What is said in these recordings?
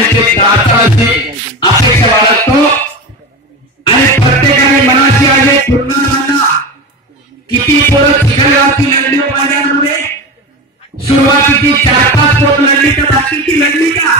आणि ते दाताची अपेक्षा बाळगतो आणि प्रत्येकाने मनाशी आहे पूर्ण किती पोरं चिखलगावची लढली मैदानामध्ये सुरुवातीची 4-5 पोरं लढली तर बाकीची लढली का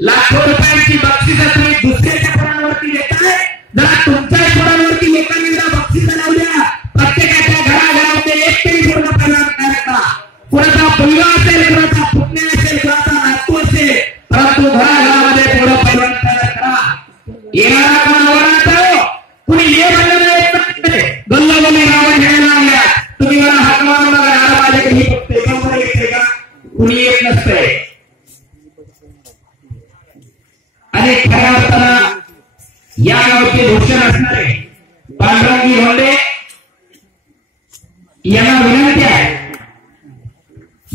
लाखो रुपयांची बक्षीस तुम्ही दुसऱ्याच्या पोरांवरती देताय जरा तुमच्या पोरांवरती लोकांनी बक्षीस लावल्या प्रत्येकाच्या घराघरामध्ये एक तरी पूर्ण पहिला तयार करा कोणाचा मुलगा असेल कोणाचा पुतण्या असेल कोणाचा नातू असेल परंतु घराघरामध्ये पोरं पहिला तयार करा येणारा कोणावर कुणी ये म्हणलं गल्लागल्ली रावण घ्यायला आल्या तुम्ही मला हात मारून बघा आला माझ्याकडे ही बघते बरोबर येते का कुणी येत नसतंय आणि खऱ्या अर्थानं या गावचे भूषण असणारे पांडुरंगी धोंडे यांना विनंती आहे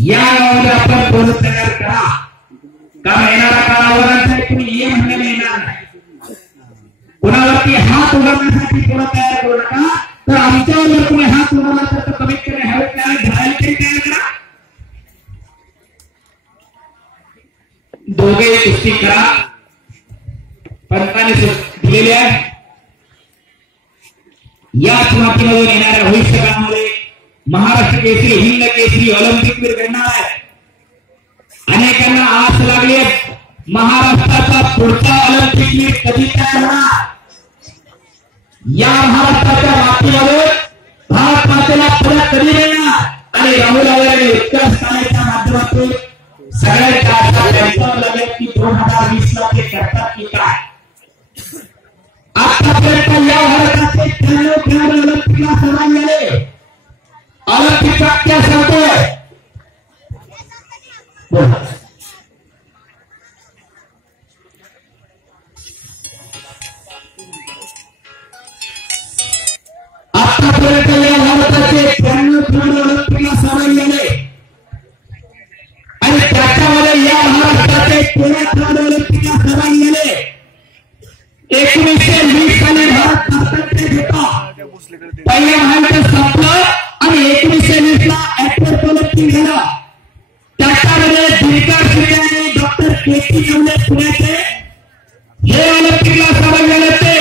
या गावामध्ये आपण पोरं तयार करा कारण येणारा काळावर तुम्ही ये म्हणण्याने येणार नाही कोणावरती हात उघडण्यासाठी पोरं तयार करू नका तर आमच्यावर जर तुम्ही हात उघडला तर कमीत कमी हवेत तयार तरी तयार करा दोघे कुस्ती करा पंताने दिलेले आहे याच मातीमधून येणाऱ्या भविष्य काळामध्ये महाराष्ट्र केसरी हिंद केसरी ऑलिम्पिक वीर घडणार आहे अनेकांना आस लागली महाराष्ट्राचा पुढचा ऑलिम्पिक वीर कधी तयार होणार या महाराष्ट्राच्या मातीमध्ये भारत मातेला परत कधी मिळणार आणि राहुल गांधी उत्कर्ष स्थानाच्या माध्यमातून सगळ्यांच्या आशा त्यांच्यावर लागल्या की 2020 ला ते करतात की काय आतापर्यंत या भारताचे 93 खेळाडू ऑलिम्पिकला सहभागी झाले ऑलिम्पिकचा क्या सांगतोय आतापर्यंत या भारताचे 93 खेळाडू ऑलिम्पिकला सहभागी झाले आणि त्याच्यामध्ये या महाराष्ट्राचे 13 खेळाडू ऑलिम्पिकला सहभागी झाले 1920 साली भारत स्वातंत्र्य घेतला पहिल्या महायुद्ध संपलं आणि 1920 ला ऍक्टर ऑलिम्पिक झालं त्याच्यामध्ये दिनकर शिंदे आणि डॉक्टर के.टी. नवले पुण्याचे हे ऑलिम्पिकला सहभागी झाले ते